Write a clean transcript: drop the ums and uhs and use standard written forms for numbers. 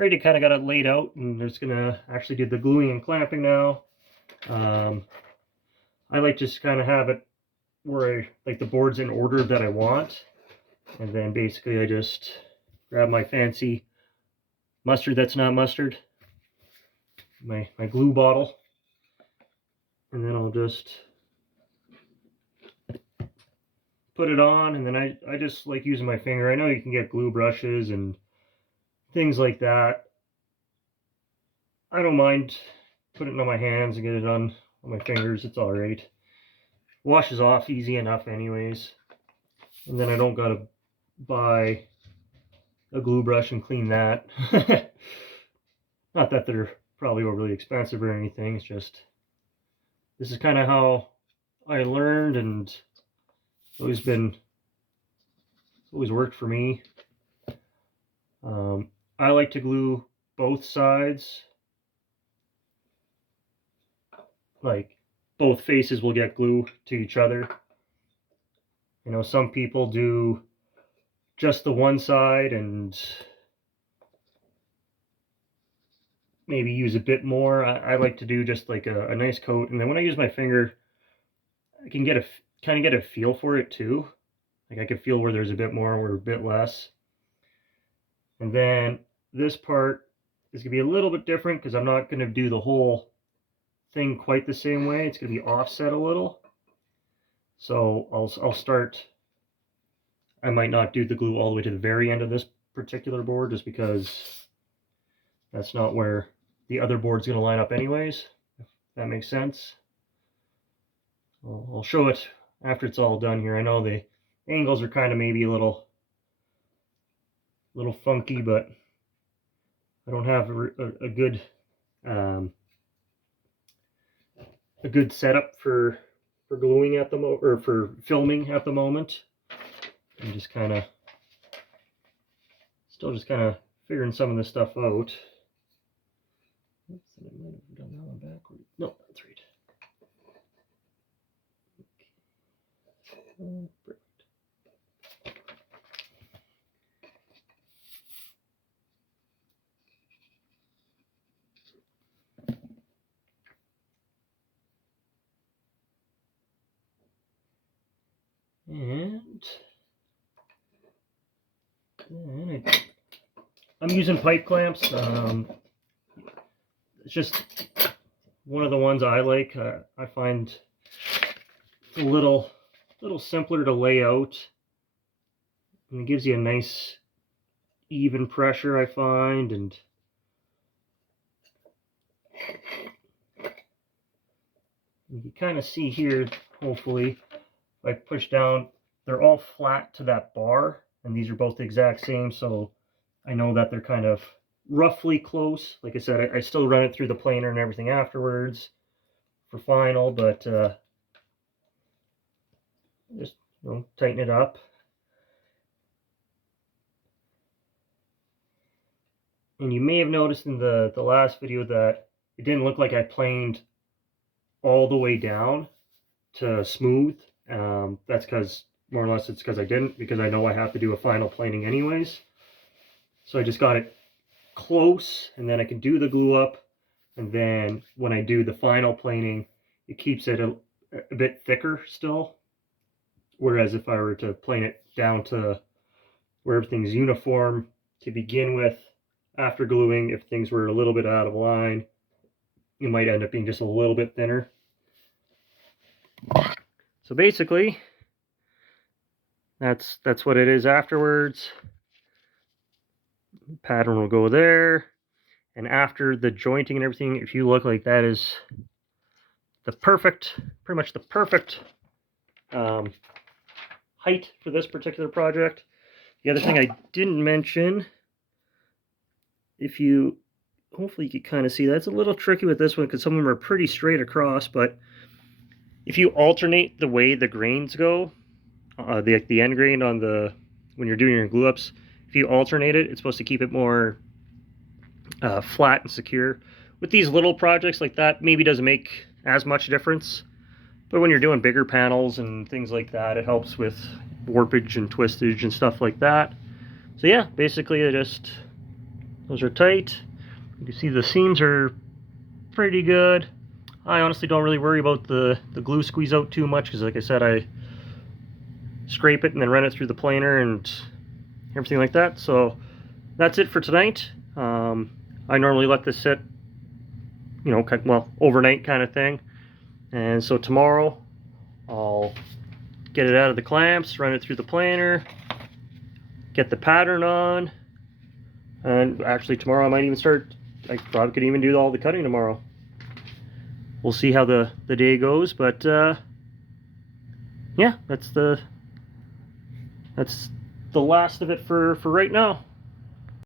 already kind of got it laid out, and just gonna actually do the gluing and clamping now. I like just kind of have it where like the board's in order that I want, and then basically I just grab my fancy mustard that's not mustard, my glue bottle, and then I'll just put it on, and then I just like using my finger. I know you can get glue brushes and things like that. I don't mind putting it on my hands and get it on my fingers. It's all right. Washes off easy enough anyways. And then I don't gotta buy a glue brush and clean that. Not that they're probably overly expensive or anything. It's just, this is kind of how I learned, and it's always worked for me. I like to glue both sides. Like, both faces will get glue to each other. You know, some people do just the one side and maybe use a bit more. I like to do just like a nice coat, and then when I use my finger, I can kind of get a feel for it too. Like I can feel where there's a bit more or a bit less. And then this part is gonna be a little bit different because I'm not gonna do the whole thing quite the same way. It's gonna be offset a little. So I'll start. I might not do the glue all the way to the very end of this particular board, just because that's not where the other board's going to line up anyways, if that makes sense. I'll show it after it's all done here. I know the angles are kind of maybe a little funky, but I don't have a good setup for gluing at the moment, or for filming at the moment. I'm just still just kind of figuring some of this stuff out. Oops, I might have done that one backwards. No, that's right. Perfect. And I'm using pipe clamps. It's just one of the ones I like. I find it's a little simpler to lay out, and it gives you a nice even pressure, I find. And you can kind of see here, hopefully, if I push down, they're all flat to that bar, and these are both the exact same, so I know that they're kind of roughly close. Like I said, I still run it through the planer and everything afterwards for final, but just tighten it up. And you may have noticed in the last video that it didn't look like I planed all the way down to smooth. That's because, more or less, it's because I didn't, because I know I have to do a final planing anyways. So I just got it close, and then I can do the glue up, and then when I do the final planing, it keeps it a bit thicker still. Whereas if I were to plane it down to where everything's uniform to begin with, after gluing, if things were a little bit out of line, it might end up being just a little bit thinner. So basically, that's what it is afterwards. Pattern will go there, and after the jointing and everything, if you look, like that is the perfect, pretty much the perfect height for this particular project. The other thing I didn't mention, hopefully you can kind of see that. It's a little tricky with this one because some of them are pretty straight across, but if you alternate the way the grains go, the end grain on when you're doing your glue ups, if you alternate it, it's supposed to keep it more flat and secure. With these little projects like that, maybe doesn't make as much difference, but when you're doing bigger panels and things like that, it helps with warpage and twistage and stuff like that. So yeah, basically I just Those are tight. You can see the seams are pretty good. I honestly don't really worry about the glue squeeze out too much because, like I said, I scrape it and then run it through the planer and everything like that. So that's it for tonight. I normally let this sit, you know, well, overnight kind of thing. And so tomorrow I'll get it out of the clamps, run it through the planer, get the pattern on, and actually tomorrow I might even start, I probably could even do all the cutting tomorrow. We'll see how the day goes, but yeah, that's the last of it for right now.